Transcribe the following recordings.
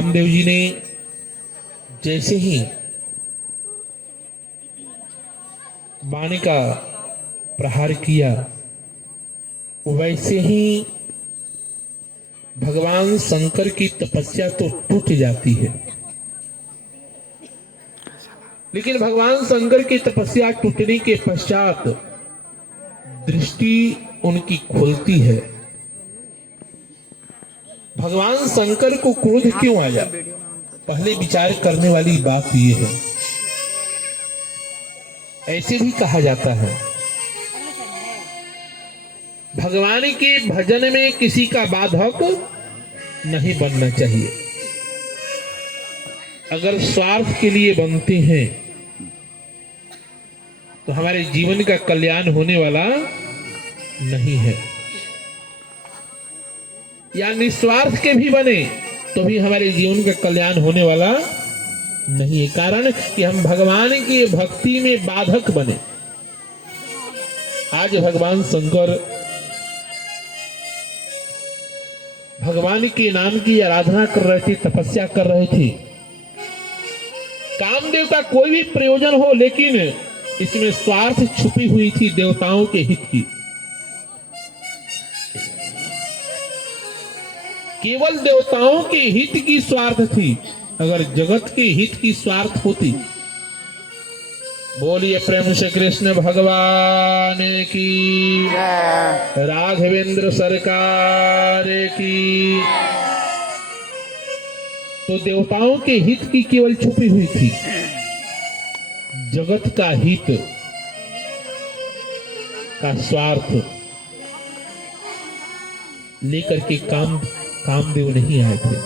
रामदेव जी ने जैसे ही बाण का प्रहार किया वैसे ही भगवान शंकर की तपस्या तो टूट जाती है, लेकिन भगवान शंकर की तपस्या टूटने के पश्चात दृष्टि उनकी खुलती है। भगवान शंकर को क्रोध क्यों आया? पहले विचार करने वाली बात यह है। ऐसे भी कहा जाता है भगवान के भजन में किसी का बाधक नहीं बनना चाहिए। अगर स्वार्थ के लिए बनते हैं तो हमारे जीवन का कल्याण होने वाला नहीं है, या निस्वार्थ के भी बने तो भी हमारे जीवन का कल्याण होने वाला नहीं है, कारण कि हम भगवान की भक्ति में बाधक बने। आज भगवान शंकर भगवान के नाम की आराधना कर रहे थे, तपस्या कर रहे थे। कामदेव का कोई भी प्रयोजन हो, लेकिन इसमें स्वार्थ छुपी हुई थी, देवताओं के हित की। केवल देवताओं के हित की स्वार्थ थी। अगर जगत के हित की स्वार्थ होती, बोलिए प्रेम से कृष्ण भगवान की, राघवेंद्र सरकार की, तो देवताओं के हित की केवल छुपी हुई थी। जगत का हित का स्वार्थ लेकर के कामदेव नहीं आए थे।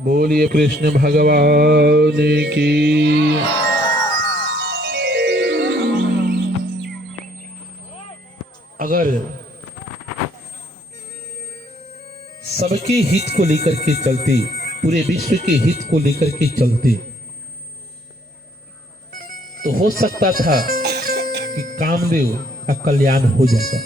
बोलिए कृष्ण भगवान की। अगर सबके हित को लेकर के चलते, पूरे विश्व के हित को लेकर के चलते, तो हो सकता था कि कामदेव का कल्याण हो जाता।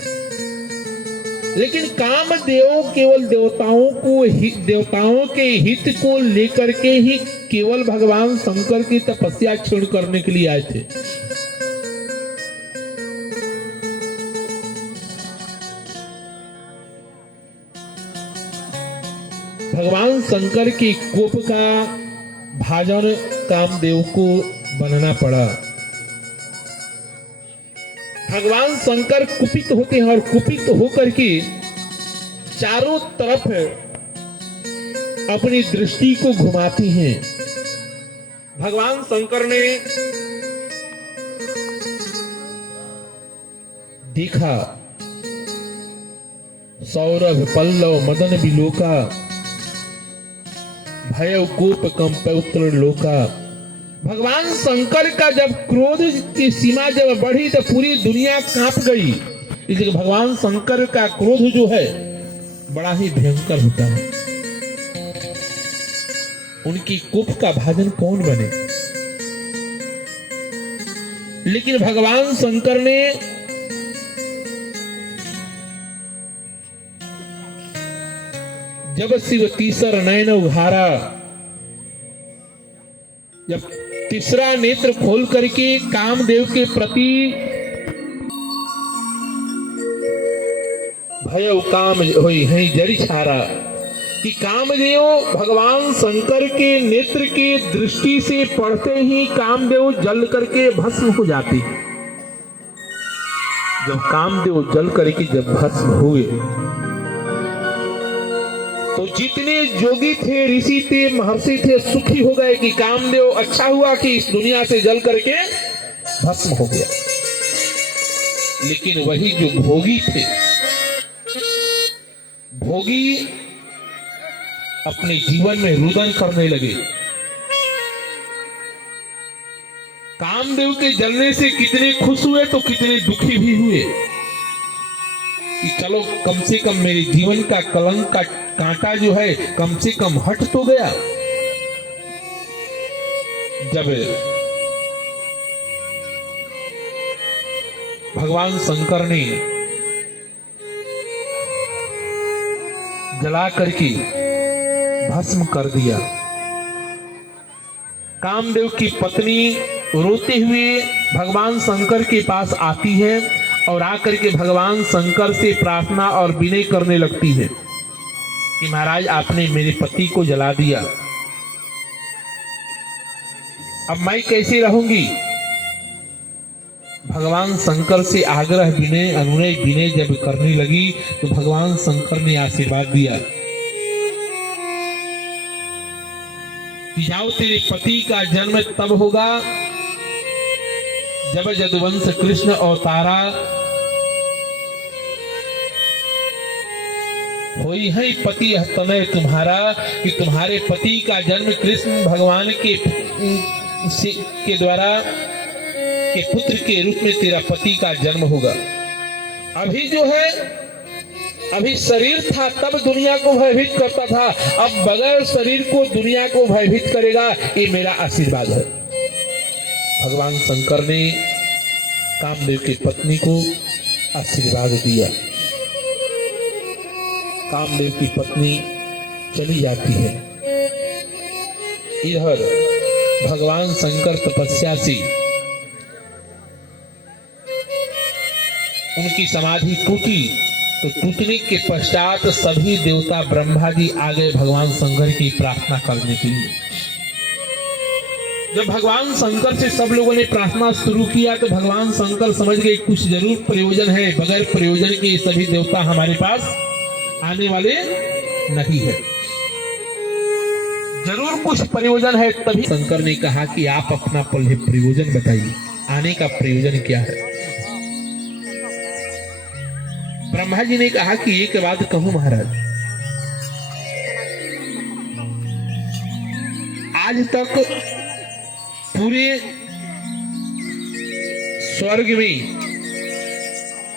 लेकिन कामदेव केवल देवताओं के हित को लेकर के ही केवल भगवान शंकर की तपस्या क्षीण करने के लिए आए थे। भगवान शंकर के कोप का भाजन कामदेव को बनना पड़ा। भगवान शंकर कुपित होते हैं और कुपित होकर के चारों तरफ अपनी दृष्टि को घुमाते हैं। भगवान शंकर ने देखा सौरभ पल्लव मदन बिलोका, भय कोप कंपौत्र लोका। भगवान शंकर का जब क्रोध की सीमा जब बढ़ी तो पूरी दुनिया कांप गई। इसलिए भगवान शंकर का क्रोध जो है बड़ा ही भयंकर होता है। उनकी कोप का भाजन कौन बने? लेकिन भगवान शंकर ने जब शिव तीसर नयन उघारा, जब तीसरा नेत्र खोल करके कामदेव के प्रति भय काम होई है जरी छारा, कि कामदेव भगवान शंकर के नेत्र की दृष्टि से पढ़ते ही कामदेव जल करके भस्म हो जाते। जब कामदेव जल करके जब भस्म हुए तो जितने जोगी थे, ऋषि थे, महर्षि थे, सुखी हो गए कि कामदेव अच्छा हुआ कि इस दुनिया से जल करके भस्म हो गया। लेकिन वही जो भोगी थे, भोगी अपने जीवन में रुदन करने लगे। कामदेव के जलने से कितने खुश हुए तो कितने दुखी भी हुए कि चलो कम से कम मेरे जीवन का कलंक का कांटा जो है कम से कम हट तो गया। जब भगवान शंकर ने जला करके भस्म कर दिया। कामदेव की पत्नी रोते हुए भगवान शंकर के पास आती है और आकर के भगवान शंकर से प्रार्थना और विनय करने लगती है कि महाराज आपने मेरे पति को जला दिया, अब मैं कैसे रहूंगी। भगवान शंकर से आग्रह विनय अनुनय विनय जब करने लगी तो भगवान शंकर ने आशीर्वाद दिया कि जाओ, तेरे पति का जन्म तब होगा जब यदुवंश कृष्ण अवतारा होई है पति तनय तुम्हारा, कि तुम्हारे पति का जन्म कृष्ण भगवान के द्वारा के पुत्र के रूप में तेरा पति का जन्म होगा। अभी जो है, अभी शरीर था तब दुनिया को भयभीत करता था, अब बगैर शरीर को दुनिया को भयभीत करेगा, ये मेरा आशीर्वाद है। भगवान शंकर ने कामदेव की पत्नी को आशीर्वाद दिया। कामदेव की पत्नी चली जाती है। इधर भगवान शंकर तपस्या से उनकी समाधि टूटी, तो टूटने के पश्चात सभी देवता ब्रह्मा जी आ गए भगवान शंकर की प्रार्थना करने के लिए। जब भगवान शंकर से सब लोगों ने प्रार्थना शुरू किया तो भगवान शंकर समझ गए कुछ जरूर प्रयोजन है, बगैर प्रयोजन के सभी देवता हमारे पास आने वाले नहीं है, जरूर कुछ प्रयोजन है। तभी शंकर ने कहा कि आप अपना पहले प्रयोजन बताइए, आने का प्रयोजन क्या है। ब्रह्मा जी ने कहा कि एक बात कहूं महाराज, आज तक पूरे स्वर्ग में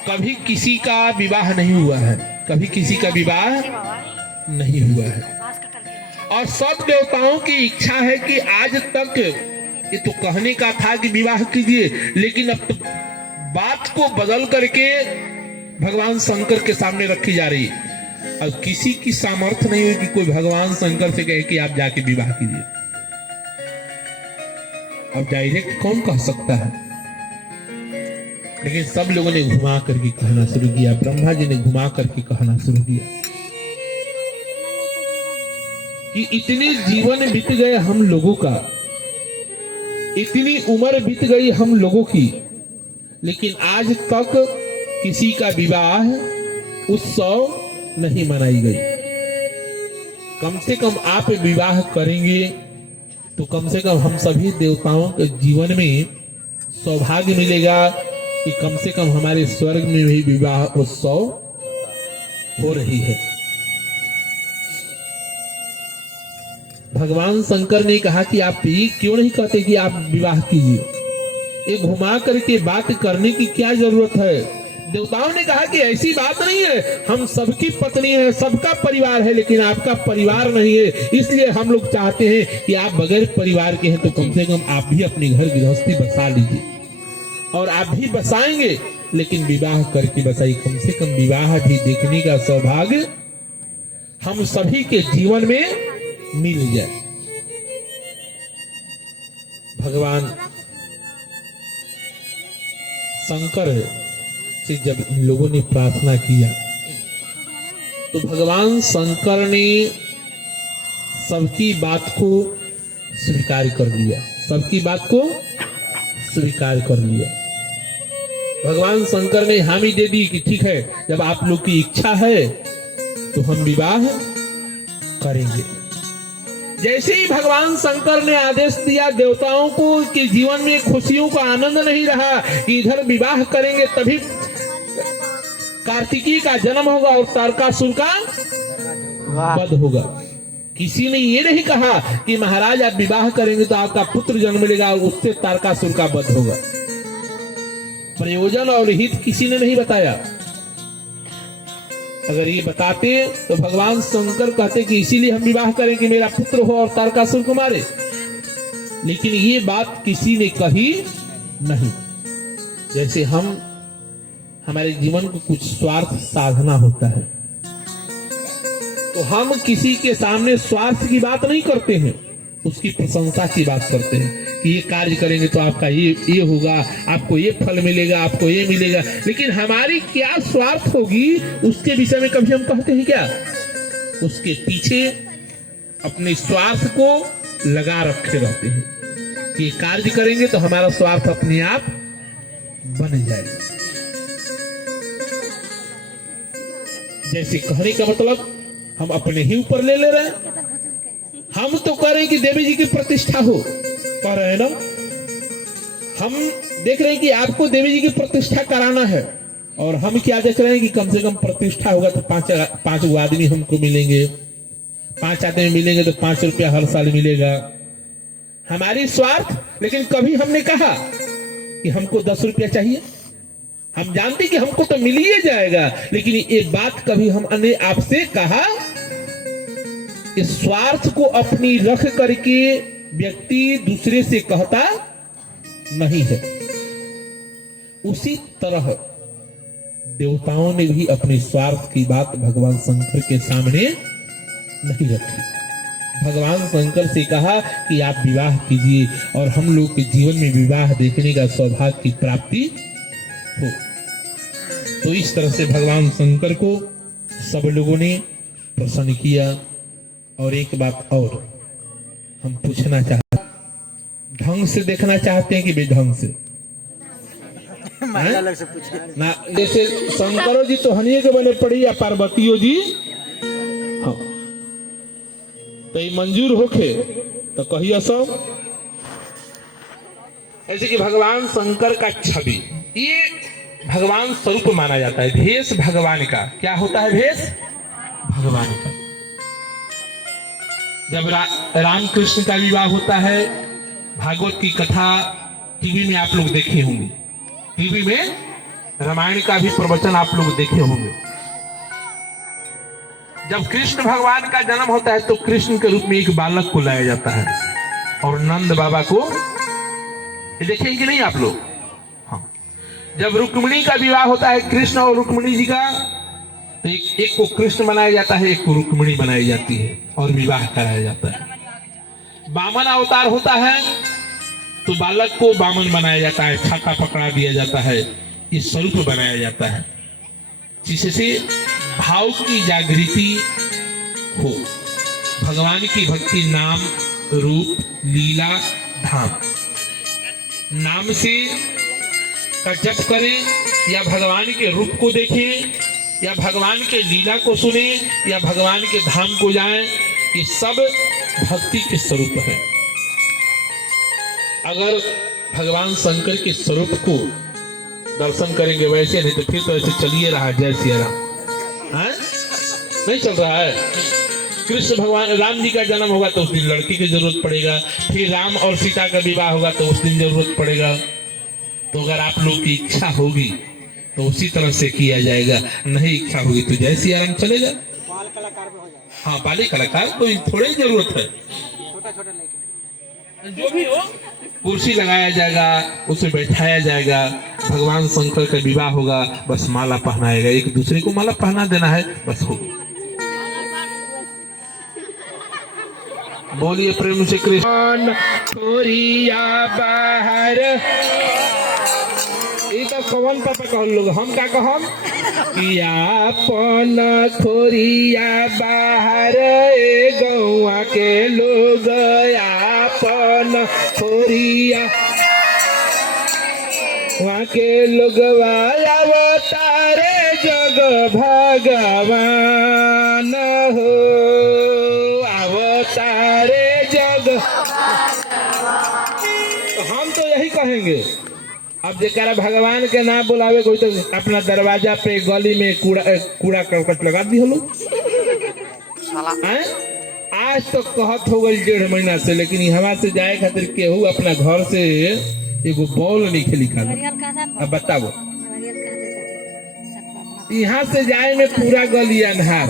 कभी किसी का विवाह नहीं हुआ है, कभी किसी का विवाह नहीं हुआ है, और सब देवताओं की इच्छा है कि आज तक, ये तो कहने का था कि विवाह कीजिए, लेकिन अब तो बात को बदल करके भगवान शंकर के सामने रखी जा रही है। अब किसी की सामर्थ्य नहीं हुई कि कोई भगवान शंकर से कहे कि आप जाके विवाह कीजिए। अब डायरेक्ट कौन कह सकता है, लेकिन सब लोगों ने घुमा करके कहना शुरू किया। ब्रह्मा जी ने घुमा करके कहना शुरू किया कि इतने जीवन बीत गए हम लोगों का, इतनी उम्र बीत गई हम लोगों की, लेकिन आज तक किसी का विवाह उत्सव नहीं मनाई गई। कम से कम आप विवाह करेंगे तो कम से कम हम सभी देवताओं के जीवन में सौभाग्य मिलेगा कि कम से कम हमारे स्वर्ग में भी विवाह उत्सव हो रही है। भगवान शंकर ने कहा कि आप ये क्यों नहीं कहते कि आप विवाह कीजिए, ये घुमा करके बात करने की क्या जरूरत है। देवताओं ने कहा कि ऐसी बात नहीं है, हम सबकी पत्नी है, सबका परिवार है, लेकिन आपका परिवार नहीं है, इसलिए हम लोग चाहते हैं कि आप बगैर परिवार के हैं तो कम से कम आप भी अपनी घर गृहस्थी बसा लीजिए, और आप भी बसाएंगे लेकिन विवाह करके बसाइए, कम से कम विवाह भी देखने का सौभाग्य हम सभी के जीवन में मिल जाए। भगवान शंकर से जब इन लोगों ने प्रार्थना किया तो भगवान शंकर ने सबकी बात को स्वीकार कर लिया, सबकी बात को स्वीकार कर लिया। भगवान शंकर ने हामी दे दी कि ठीक है, जब आप लोग की इच्छा है तो हम विवाह करेंगे। जैसे ही भगवान शंकर ने आदेश दिया देवताओं को कि जीवन में खुशियों का आनंद नहीं रहा कि इधर विवाह करेंगे, तभी कार्तिकी का जन्म होगा और तारकासुर का वध होगा। किसी ने ये नहीं कहा कि महाराज आप विवाह करेंगे तो आपका पुत्र जन्म मिलेगा और उससे तारकासुर का वध होगा। प्रयोजन और हित किसी ने नहीं बताया। अगर ये बताते तो भगवान शंकर कहते कि इसीलिए हम विवाह करें कि मेरा पुत्र हो और तारकासुर को मारे, लेकिन ये बात किसी ने कही नहीं। जैसे हम हमारे जीवन को कुछ स्वार्थ साधना होता है, तो हम किसी के सामने स्वार्थ की बात नहीं करते हैं, उसकी प्रशंसा की बात करते हैं कि ये कार्य करेंगे तो आपका ये होगा, आपको ये फल मिलेगा, आपको ये मिलेगा। लेकिन हमारी क्या स्वार्थ होगी उसके विषय में कभी हम कहते हैं क्या? उसके पीछे अपने स्वार्थ को लगा रखे रहते हैं कि ये कार्य करेंगे तो हमारा स्वार्थ अपने आप बन जाएगा। जैसे कहने का मतलब हम अपने ही ऊपर ले रहे हैं। हम तो करें कि देवी जी की प्रतिष्ठा हो, कह रहे हैं ना, हम देख रहे हैं कि आपको देवी जी की प्रतिष्ठा कराना है, और हम क्या देख रहे हैं कि कम से कम प्रतिष्ठा होगा तो पांच आदमी हमको मिलेंगे, 5 आदमी मिलेंगे तो 5 रुपया हर साल मिलेगा, हमारी स्वार्थ। लेकिन कभी हमने कहा कि हमको 10 रुपया चाहिए? हम जानते कि हमको तो मिल ही जाएगा, लेकिन ये बात कभी हमने आपसे कहा? इस स्वार्थ को अपनी रख करके व्यक्ति दूसरे से कहता नहीं है। उसी तरह देवताओं ने भी अपने स्वार्थ की बात भगवान शंकर के सामने नहीं रखी। भगवान शंकर से कहा कि आप विवाह कीजिए और हम लोग के जीवन में विवाह देखने का सौभाग्य की प्राप्ति हो। तो इस तरह से भगवान शंकर को सब लोगों ने प्रसन्न किया। और एक बात और हम पूछना चाहते, ढंग से देखना चाहते हैं कि बेढंग से? ना, जैसे शंकरो जी तो हनिये के बने पड़ी या पार्वतियों जी, हाँ, तो ये मंजूर होके तो कहिए सब। ऐसे कि भगवान शंकर का छवि ये भगवान स्वरूप माना जाता है, भेष भगवान का। क्या होता है भेष? भगवान का। जब रामकृष्ण का विवाह होता है, भागवत की कथा टीवी में आप लोग देखे होंगे, टीवी में रामायण का भी प्रवचन आप लोग देखे होंगे। जब कृष्ण भगवान का जन्म होता है तो कृष्ण के रूप में एक बालक को लाया जाता है और नंद बाबा को, ये देखेंगे कि नहीं आप लोग? हाँ। जब रुक्मिणी का विवाह होता है कृष्ण और रुक्मिणी जी का, तो एक को कृष्ण बनाया जाता है, एक को रुक्मिणी बनाई जाती है और विवाह कराया जाता है। वामन अवतार होता है तो बालक को वामन बनाया जाता है, छाता पकड़ा दिया जाता है, ये स्वरूप बनाया जाता है जिससे भाव की जागृति हो, भगवान की भक्ति, नाम रूप लीला धाम, नाम से का जप करें या भगवान के रूप को देखें या भगवान के लीला को सुने या भगवान के धाम को जाएं, ये सब भक्ति के स्वरूप है। अगर भगवान शंकर के स्वरूप को दर्शन करेंगे वैसे, नहीं तो फिर तो ऐसे चलिए रहा जय सिया राम, नहीं चल रहा है। कृष्ण भगवान राम जी का जन्म होगा तो उस दिन लड़की की जरूरत पड़ेगा, फिर राम और सीता का विवाह होगा तो उस दिन जरूरत पड़ेगा। तो अगर आप लोग की इच्छा होगी तो उसी तरह से किया जाएगा, नहीं इच्छा होगी तो जय सिया राम चलेगा। बाल कलाकार में हो जाए। हाँ, बाली कलाकार तो थोड़ी जरूरत है, छोटा छोटा लेकिन जो भी हो, कुर्सी लगाया जाएगा, उसे बैठाया जाएगा, भगवान शंकर का विवाह होगा, बस माला पहनाएगा, एक दूसरे को माला पहना देना है, बस हो। बोलिए प्रेम से कृष्ण। खोरिया बाहर तो कौन पापा कह लोग, हम क्या कहम कि आपन खोरिया बाहर गौआ के लोग, आपन खोरिया वहाँ के लोग अवतारे जग भगवान हो, अवतारे जग। तो हम तो यही कहेंगे, अब जरा भगवान के नाम बुलावे कोई तो अपना दरवाजा पे गली में कूड़ा करकट लगा दी हम लोग। आज तो कहत हो गई 1.5 महीना से, लेकिन हवा से जाए खातिर केहू अपना घर से एगो बॉल नहीं खेली खा। अब बताओ, यहाँ से जाए में पूरा गली अन्हार,